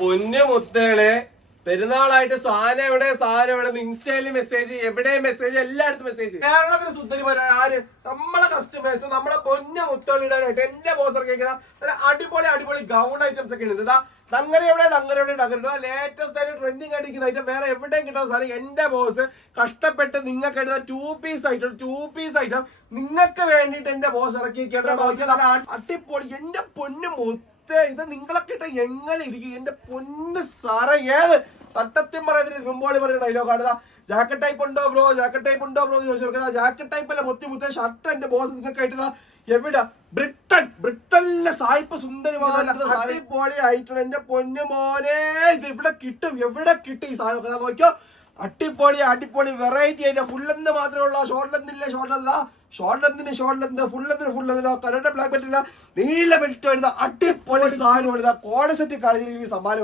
പൊന്നു മുത്തുകളെ, പെരുന്നാളായിട്ട് സാധനം എവിടെ ഇൻസ്റ്റയില് മെസ്സേജ്, എവിടെ മെസ്സേജ്, എല്ലായിടത്തും മെസ്സേജ്. കേരളത്തിന് സുന്ദരിമാരായ ആര് നമ്മളെ കസ്റ്റമേഴ്സ് നമ്മളെ പൊന്ന മുത്തുകൾ ഇടാനായിട്ട് എന്റെ ബോസ് ഇറക്കിയിരിക്കുന്ന അടിപൊളി ഗൗൺ ഐറ്റംസ് ഒക്കെ ഉണ്ട്. അങ്ങനെ ലേറ്റസ്റ്റ് ആയിട്ട് ട്രെൻഡിങ് അടിക്കുന്ന ഐറ്റം വേറെ എവിടെയും കിട്ടുന്ന സാധനം എന്റെ ബോസ് കഷ്ടപ്പെട്ട് നിങ്ങൾക്ക് എടുത്ത ടൂ പീസ് ഐറ്റം നിങ്ങൾക്ക് വേണ്ടിയിട്ട് എന്റെ ബോസ് ഇറക്കിയിരിക്കേണ്ട അടിപൊളി. എന്റെ പൊന്നു മുത്ത്, ഇത് നിങ്ങളൊക്കെ ഇട്ട എങ്ങനെ ഇരിക്കും എന്റെ പൊന്ന് സാറേ? ഏത് തട്ടത്യം പറയുന്നത് മുമ്പോളി പറയുന്ന ഡയലോഗാണ്. ജാക്കറ്റ് ടൈപ്പ് ഉണ്ടോ ബ്രോ എന്ന് ചോദിച്ചു. ജാക്കറ്റ് ടൈപ്പ് അല്ല, മുത്ത ഷർട്ട് എന്റെ ബോസ് നിങ്ങൾക്ക് ആയിട്ട് എവിടെ ബ്രിട്ടനിലെ സായിപ്പ് സുന്ദരിമാരി ആയിട്ടുണ്ട് എന്റെ പൊന്നു മോനെ. ഇത് ഇവിടെ കിട്ടും, എവിടെ കിട്ടും ഈ സാധനം? നോക്കിയോ, അടിപൊളി വെറൈറ്റി ആയിട്ട്. ഫുൾ ലെന്ത് മാത്രമേ ഉള്ളൂ, ഷോർട്ട് ലെന്തില്ല, ഫുൾ ലെന്ത് കരണ്ട ബ്ലാക്ക് ബെൽറ്റ് ഇല്ല, നീല ബെൽറ്റ് വരുന്ന അടിപൊളി സാധനം. കോഡ് സെറ്റ് കാണിച്ചിരിക്കുന്ന സമ്മാനം.